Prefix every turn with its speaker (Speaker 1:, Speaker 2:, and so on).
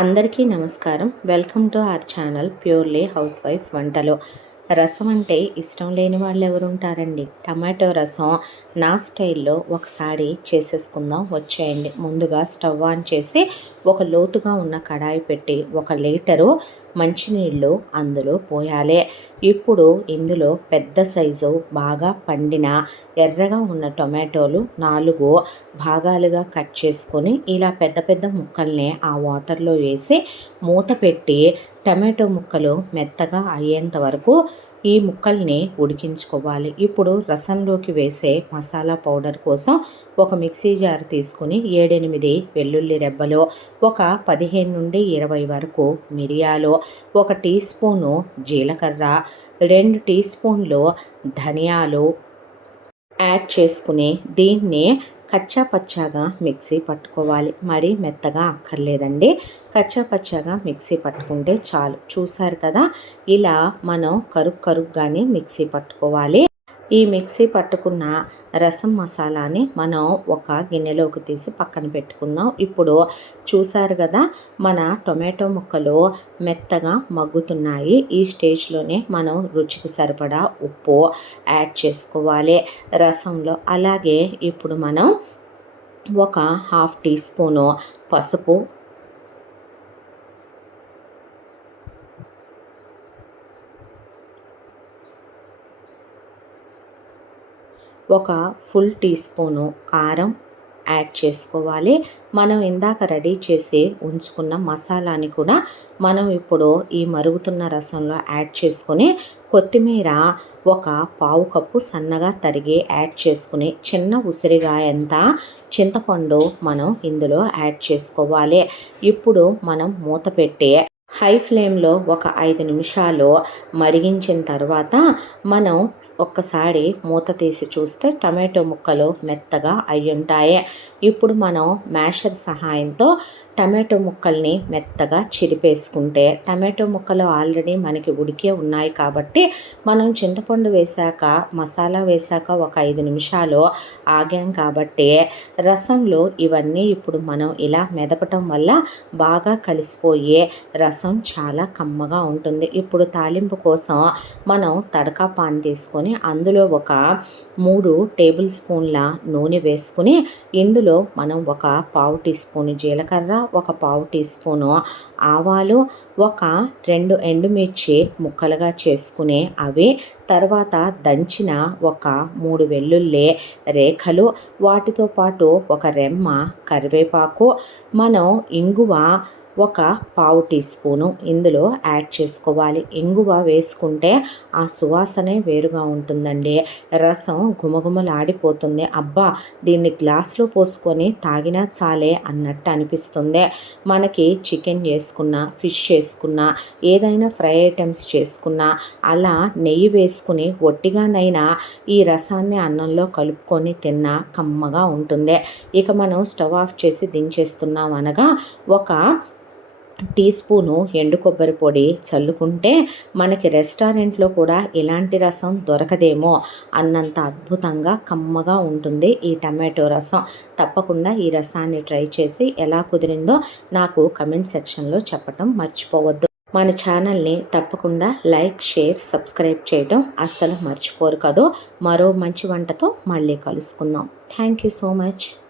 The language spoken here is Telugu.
Speaker 1: అందరికీ నమస్కారం. Welcome to our channel purely house wife వంటలు. రసం అంటే ఇష్టం లేని వాళ్ళు ఎవరు ఉంటారండి టమాటో రసం నా స్టైల్లో ఒకసారి చేసేసుకుందాం వచ్చేయండి. ముందుగా స్టవ్ ఆన్ చేసి ఒక లోతుగా ఉన్న కడాయి పెట్టి ఒక లీటరు మంచినీళ్ళు అందులో పోయాలి. ఇప్పుడు ఇందులో పెద్ద సైజు బాగా పండిన ఎర్రగా ఉన్న టొమాటోలు నాలుగు భాగాలుగా కట్ చేసుకొని ఇలా పెద్ద పెద్ద ముక్కల్ని ఆ వాటర్లో వేసి మూత పెట్టి టమాటో ముక్కలు మెత్తగా అయ్యేంత వరకు ఈ ముక్కల్ని ఉడికించుకోవాలి. ఇప్పుడు రసంలోకి వేసే మసాలా పౌడర్ కోసం ఒక మిక్సీ జార్ తీసుకుని ఏడెనిమిది వెల్లుల్లి రెబ్బలు ఒక పదిహేను నుండి ఇరవై వరకు మిరియాలు ఒక టీ స్పూను జీలకర్ర రెండు టీ స్పూన్లు ధనియాలు యాడ్ చేసుకుని దీన్ని కచ్చా పచ్చాగా మిక్సీ పట్టుకోవాలి. మరీ మెత్తగా అక్కర్లేదండి. కచ్చా పచ్చాగా మిక్సీ పట్టుకుంటే చాలు. చూసారు కదా? ఇలా మనం కరుక్ కరుగ్గానే మిక్సీ పట్టుకోవాలి. ఈ మిక్సీ పట్టుకున్న రసం మసాలాని మనం ఒక గిన్నెలోకి తీసి పక్కన పెట్టుకుందాం. ఇప్పుడు చూసారు కదా మన టొమాటో ముక్కలు మెత్తగా మగ్గుతున్నాయి. ఈ స్టేజ్లోనే మనం రుచికి సరిపడా ఉప్పు యాడ్ చేసుకోవాలి. రసంలో అలాగే ఇప్పుడు మనం ఒక హాఫ్ టీ స్పూను పసుపు ఒక ఫుల్ టీ స్పూను కారం యాడ్ చేసుకోవాలి. మనం ఇందాక రెడీ చేసి ఉంచుకున్న మసాలాని కూడా మనం ఇప్పుడు ఈ మరుగుతున్న రసంలో యాడ్ చేసుకుని కొత్తిమీర ఒక పావు కప్పు సన్నగా తరిగి యాడ్ చేసుకుని చిన్న ఉసిరిగాయంత చింతపండు మనం ఇందులో యాడ్ చేసుకోవాలి. ఇప్పుడు మనం మూత పెట్టి హై ఫ్లేమ్లో ఒక ఐదు నిమిషాలు మరిగించిన తర్వాత మనం ఒక్కసారి మూత తీసి చూస్తే టమాటో ముక్కలు మెత్తగా అయ్యుంటాయి. ఇప్పుడు మనం మ్యాషర్ సహాయంతో టమాటో ముక్కల్ని మెత్తగా చిరిపేసుకుంటే టమాటో ముక్కలు ఆల్రెడీ మనకి ఉడికే ఉన్నాయి కాబట్టి మనం చింతపండు వేశాక మసాలా వేశాక ఒక ఐదు నిమిషాలు ఆగాం కాబట్టి రసంలో ఇవన్నీ ఇప్పుడు మనం ఇలా మెదపటం వల్ల బాగా కలిసిపోయే రసం చాలా కమ్మగా ఉంటుంది. ఇప్పుడు తాలింపు కోసం మనం తడకా పాన్ తీసుకొని అందులో ఒక మూడు టేబుల్ స్పూన్ల నూనె వేసుకుని ఇందులో మనం ఒక పావు టీ స్పూన్ జీలకర్ర ఒక పావు టీ స్పూను ఆవాలు ఒక రెండు ఎండుమిర్చి ముక్కలుగా చేసుకుని అవి తర్వాత దంచిన ఒక మూడు వెల్లుల్లి రేఖలు వాటితో పాటు ఒక రెమ్మ కరివేపాకు మనం ఇంగువ ఒక పావు టీ స్పూను ఇందులో యాడ్ చేసుకోవాలి. ఇంగువ వేసుకుంటే ఆ సువాసనే వేరుగా ఉంటుందండి. రసం గుమగుమలాడిపోతుంది అబ్బా దీన్ని గ్లాస్లో పోసుకొని తాగినా చాలే అన్నట్టు అనిపిస్తుంది. మనకి చికెన్ చేసుకున్న ఫిష్ చేసుకున్న ఏదైనా ఫ్రై ఐటమ్స్ చేసుకున్నా అలా నెయ్యి వేసుకుని ఒట్టిగానైనా ఈ రసాన్ని అన్నంలో కలుపుకొని తిన్నా కమ్మగా ఉంటుంది. ఇక మనం స్టవ్ ఆఫ్ చేసి దించేస్తున్నాం అనగా ఒక టీ స్పూను ఎండు కొబ్బరి పొడి చల్లుకుంటే మనకి రెస్టారెంట్లో కూడా ఇలాంటి రసం దొరకదేమో అన్నంత అద్భుతంగా కమ్మగా ఉంటుంది ఈ టమాటో రసం. తప్పకుండా ఈ రసాన్ని ట్రై చేసి ఎలా కుదిరిందో నాకు కమెంట్ సెక్షన్లో చెప్పటం మర్చిపోవద్దు. మన ఛానల్ని తప్పకుండా లైక్ షేర్ సబ్స్క్రైబ్ చేయడం అస్సలు మర్చిపోరు కదో. మరో మంచి వంటతో మళ్ళీ కలుసుకుందాం. Thank you so much.